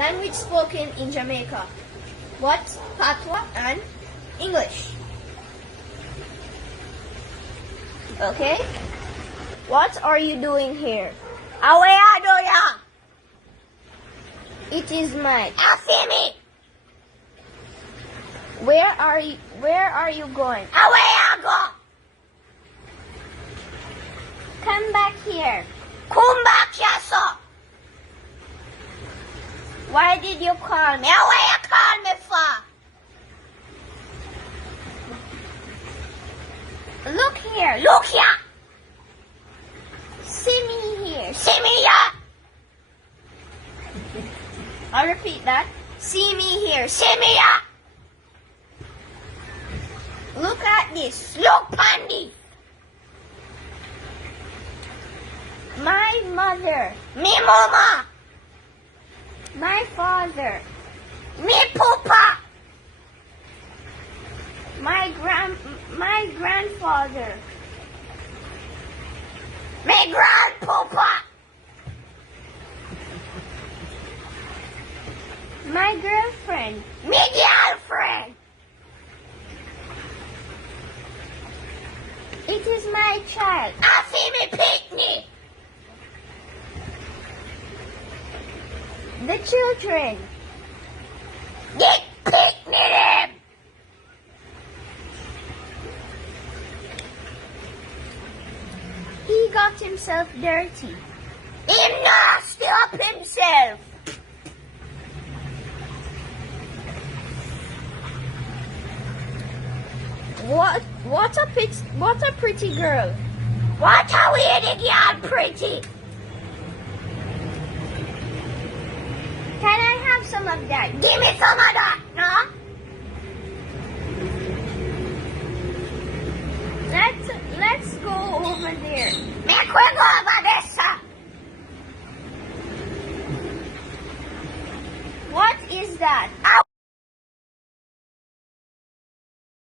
Language spoken in Jamaica. What? Patois and English. Okay? What are you doing here? It is mine. Where are you going? Come back here. Why did you call me? Look here. See me here. I'll repeat that. See me here. Look at this. My mother. Me mama, My father. me papa, My grandfather. me grandpapa, My girlfriend. me girlfriend, It is my child. I see me picnic, The children. get picnic them, He got himself dirty. him nasty up himself, What a pretty girl. what a weird girl pretty, Can I have some of that? give me some of that, no? Let's go over there. Make we go over this, sir. What is that? I